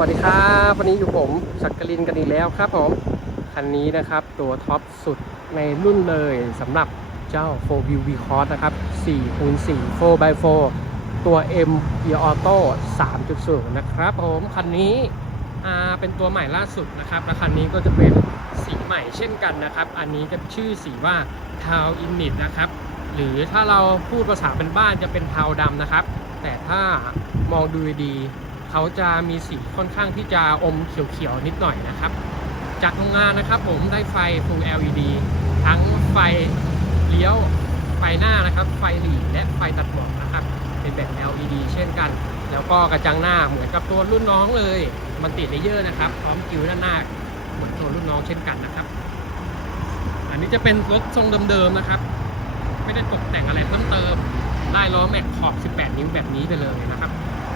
วัสดีครับวันนี้อยู่ผมสักกลินกันอีกแล้วครับผมคันนี้นะครับตัวท็อปสุดในรุ่นเลยสำหรับเจ้า 4 View V Cross นะครับ4คูณ4 4x4 ตัว M e Auto 3.0 นะครับผมคันนี้เป็นตัวใหม่ล่าสุดนะครับและคันนี้ก็จะเป็นสีใหม่เช่นกันนะครับ อันนี้จะชื่อสีว่า Town Init นะครับ หรือถ้าเราพูดภาษาเป็นบ้านจะเป็นเทาดำนะครับ แต่ถ้ามองดูดี เขาจะมีสีค่อนข้างที่จะอมเขียวๆนิดหน่อยนะครับ จากโรงงานนะครับผมได้ไฟ Full LED ทั้งไฟเลี้ยวไฟหน้านะครับ ไฟหลีและไฟตัดหมอกนะครับ เป็นแบบ LED เช่นกัน แล้วก็กระจังหน้าเหมือนกับตัวรุ่นน้องเลยมันติดเลเยอร์นะครับ พร้อมกิวด้านหน้าเหมือนตัวรุ่นน้องเช่นกันนะครับ อันนี้จะเป็นรถทรงเดิมๆนะครับ ไม่ได้ตกแต่งอะไรเพิ่มเติมได้ล้อแม็กขอบ 18 นิ้วแบบนี้ไปเลยนะครับ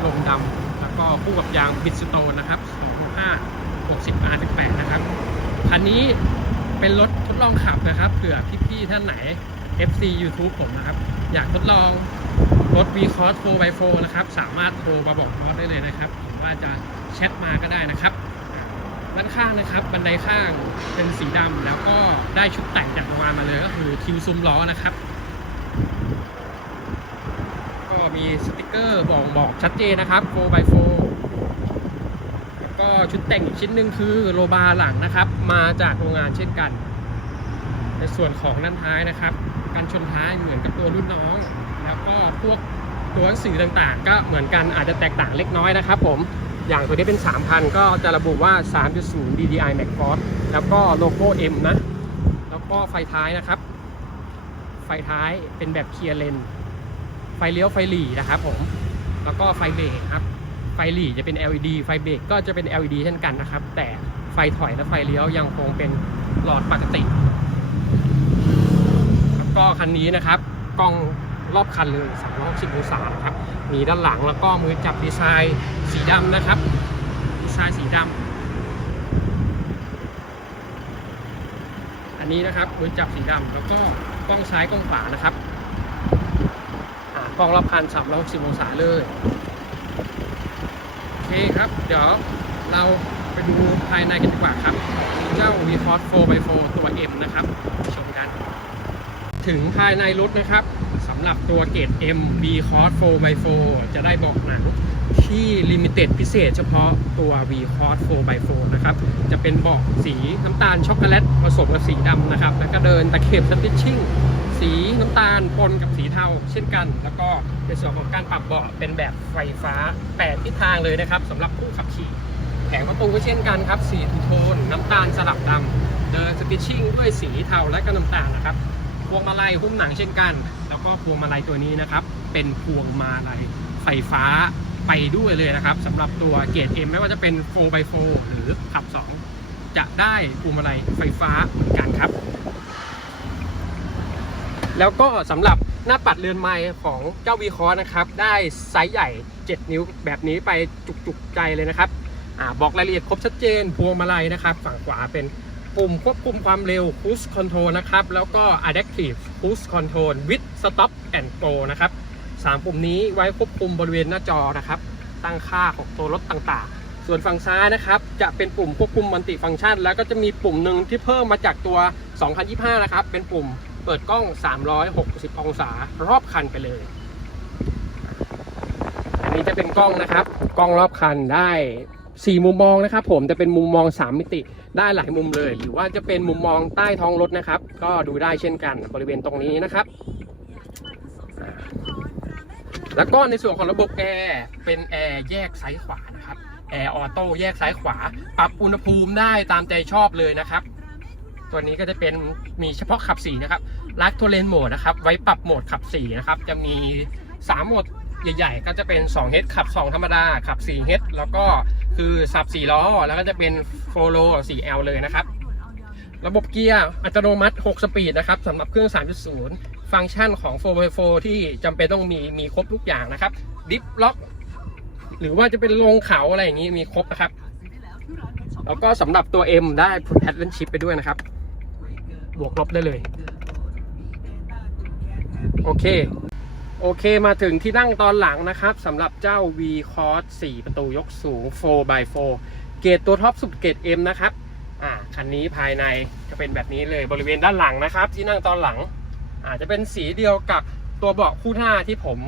ลงดำ ก็คู่กับยางบิดสโตนนะครับ25 60 R18 นะครับ คันนี้เป็นรถทดลองขับนะครับ เผื่อพี่ๆท่านไหน FC YouTube ผมนะครับ อยากทดลองรถ V Cross 4x4 นะครับ สามารถโทรมาบอกบอสได้เลยนะครับหรือว่าจะแชทมาก็ได้นะครับด้านข้างนะครับ บันไดข้างเป็นสีดำแล้วก็ได้ชุดแต่งจากโรงงานมาเลยก็คือคิวซุ้มล้อนะครับ ก็ มีสติกเกอร์บอกบอกชัดเจนนะครับ 4x4 แล้วก็ชุดแต่งอีกชิ้นหนึ่งคือโลบาร์หลังนะครับ มาจากโรงงานเช่นกัน ในส่วนของด้านท้ายนะครับการชนท้ายเหมือนกับตัวรุ่นน้อง แล้วก็พวกตัวหนังสือต่างๆ ก็เหมือนกันอาจจะแตกต่างเล็กน้อยนะครับผมอย่างตัวนี้เป็น 3,000 ก็จะระบุว่า 3.0 DDI Max Force แล้วก็โลโก้ M นะ แล้วก็ไฟท้ายนะครับ ไฟท้ายเป็นแบบเคลียร์เลน ไฟเลี้ยวไฟหลีนะครับผม แล้วก็ไฟเบรกครับ ไฟหลีจะเป็น LED ไฟเบรกก็จะเป็น LED เช่นกันนะครับ แต่ไฟถอยและไฟเลี้ยวยังคงเป็นหลอดปกติแล้วก็คันนี้นะครับกล้องรอบคันเลย360องศาครับ มีด้านหลังแล้วก็มือจับดีไซน์สีดำนะครับ ดีไซน์สีดำอันนี้นะครับมือจับสีดำแล้วก็กล้องซ้ายกล้องขวานะครับ กล้องรอบคัน360องศาเลยโอเคครับ เดี๋ยวเราไปดูภายในกันดีกว่าครับ เจ้า v c o s 4x4 ตัว M นะครับ ชมกัน ถึงภายในรถนะครับสำหรับตัวเกรด M v c o s 4x4 จะได้บอกหนังที่ลิมิเต็ดพิเศษเฉพาะตัว v c o s 4x4 นะครับ จะเป็นเบอกสีน้ำตาลช็อกโกแลตผสมกับสีดำนะครับ แล้วก็เดินตะเข็บสติชชิ่ง สีน้ำตาลปนกับสีเทาเช่นกัน แล้วก็ในส่วนของการปรับเบาะเป็นแบบไฟฟ้า8ทิศทางเลยนะครับสำหรับผู้ขับขี่แผงประตูก็เช่นกันครับสีทูโทนน้ำตาลสลับดำเดินสติชชิ่งด้วยสีเทาและก็น้ำตาลนะครับพวงมาลัยหุ้มหนังเช่นกัน แล้วก็พวงมาลัยตัวนี้นะครับ เป็นพวงมาลัยไฟฟ้าไปด้วยเลยนะครับสำหรับตัวเกรด M ไม่ว่าจะเป็น 4x4 หรือขับ 2 จะได้พวงมาลัยไฟฟ้าเหมือนกันครับ แล้วก็สำหรับหน้าปัดเรือนไม้ของเจ้าวีคอนะครับ ได้ไซส์ใหญ่ 7 นิ้วแบบนี้ไปจุกๆใจเลยนะครับอาบอกรายละเอียดครบชัดเจนพวงมาลัยนะครับ ฝั่งขวาเป็นปุ่มควบคุมความเร็ว Cruise Control นะครับ แล้วก็ Adaptive Cruise Control with Stop and Go นะครับสามปุ่มนี้ไว้ควบคุมบริเวณหน้าจอนะครับ ตั้งค่าของตัวรถต่างๆ ส่วนฝั่งซ้ายนะครับ จะเป็นปุ่มควบคุมมัลติฟังก์ชัน แล้วก็จะมีปุ่มหนึ่งที่เพิ่มมาจากตัว 2025 นะครับ เป็นปุ่ม เปิดกล้อง 360 องศารอบคันไปเลย อันนี้จะเป็นกล้องนะครับ กล้องรอบคันได้4มุมมองนะครับผมจะเป็นมุมมอง 3 มิติได้หลายมุมเลย หรือว่าจะเป็นมุมมองใต้ท้องรถนะครับ ก็ดูได้เช่นกันบริเวณตรงนี้นะครับ แล้วก็ในส่วนของระบบแอร์เป็นแอร์แยกซ้ายขวานะครับแอร์ออโต้แยกซ้ายขวา ปรับอุณหภูมิได้ตามใจชอบเลยนะครับ ตัวนี้ก็จะเป็นมีเฉพาะขับ4นะครับลักทัวเลนโหมดนะครับ ไว้ปรับโหมดขับ4นะครับ จะมี 3 โหมดใหญ่ๆ ก็จะเป็น2 h ขับ 2 ธรรมดา ขับ4 h แล้วก็คือสับ4ล้อ แล้วก็จะเป็นโฟโล 4L เลยนะครับ ระบบเกียร์อัตโนมัติ 6 สปีดนะครับสำหรับเครื่อง 3.0 ฟังก์ชันของ 4x4 ที่จำเป็นต้องมีมีครบทุกอย่างนะครับ ดิฟล็อก หรือว่าจะเป็นลงเขาอะไรอย่างนี้มีครบนะครับ แล้วก็สำหรับตัว M ได้แพดเลนชิปไปด้วยนะครับ บวกลบได้เลย โอเค โอเคมาถึงที่นั่งตอนหลังนะครับสำหรับเจ้า V Cross 4 ประตูยกสูง 4x4 เกรดตัวท็อปสุดเกรด M นะครับ อ่า คันนี้ภายในจะเป็นแบบนี้เลยบริเวณด้านหลังนะครับ ที่นั่งตอนหลัง อาจจะเป็นสีเดียวกับตัวเบาะคู่หน้าที่ผม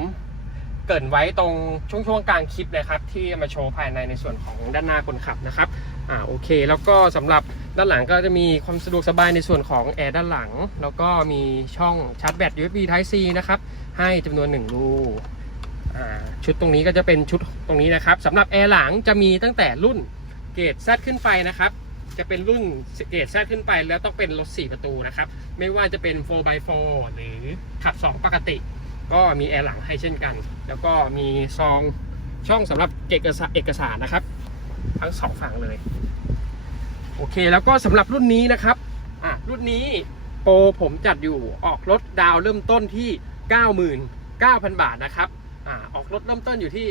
เกรินไว้ตรงช่วงช่วงกลางคลิปเลยครับ ที่มาโชว์ภายในในส่วนของด้านหน้าคนขับนะครับ อ่าโอเค แล้วก็สำหรับด้านหลังก็จะมีความสะดวกสบายในส่วนของแอร์ด้านหลัง แล้วก็มีช่องชาร์จแบต USB Type C นะครับ ให้จำนวน1รูอ่าชุดตรงนี้ก็จะเป็นชุดตรงนี้นะครับสำหรับแอร์หลังจะมีตั้งแต่รุ่นเกรด Z ขึ้นไปนะครับ จะเป็นรุ่นเกรด Z ขึ้นไปแล้วต้องเป็นรถ 4 ประตูนะครับ ไม่ว่าจะเป็น 4x4 หรือขับ 2 ปกติ ก็มีแอร์หลังให้เช่นกัน แล้วก็มีซองช่องสำหรับเกสารเอกสารนะครับ ทั้งสองฝั่งเลย โอเคแล้วก็สำหรับรุ่นนี้นะครับอะรุ่นนี้โปรผมจัดอยู่ออกรถดาวเริ่มต้นที่ 99,000 บาทนะครับอ่าออกรถเริ่มต้นอยู่ที่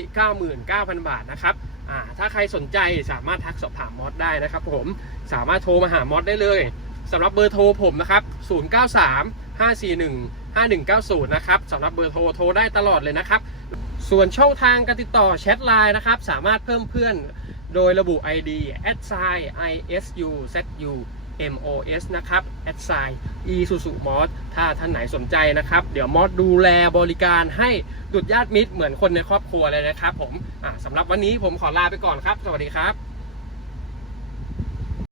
99,000 บาทนะครับอ่าถ้าใครสนใจสามารถทักสอบถามมอสได้นะครับ ผมสามารถโทรมาหามอสได้เลยสำหรับเบอร์โทรผมนะครับ 093 541 5190 นะครับสำหรับเบอร์โทรโทรได้ตลอดเลยนะครับ ส่วนช่องทางการติดต่อแชทไลน์นะครับ สามารถเพิ่มเพื่อน โดยระบุ ID a d s i isu zu mos นะครับ a d s i e s u s u m o s ถ้าท่านไหนสนใจนะครับ เดี๋ยวมอสดูแลบริการให้ดุดญาติมิตรเหมือนคนในครอบครัวเลยนะครับผมสำหรับวันนี้ผมขอลาไปก่อนครับ สวัสดีครับ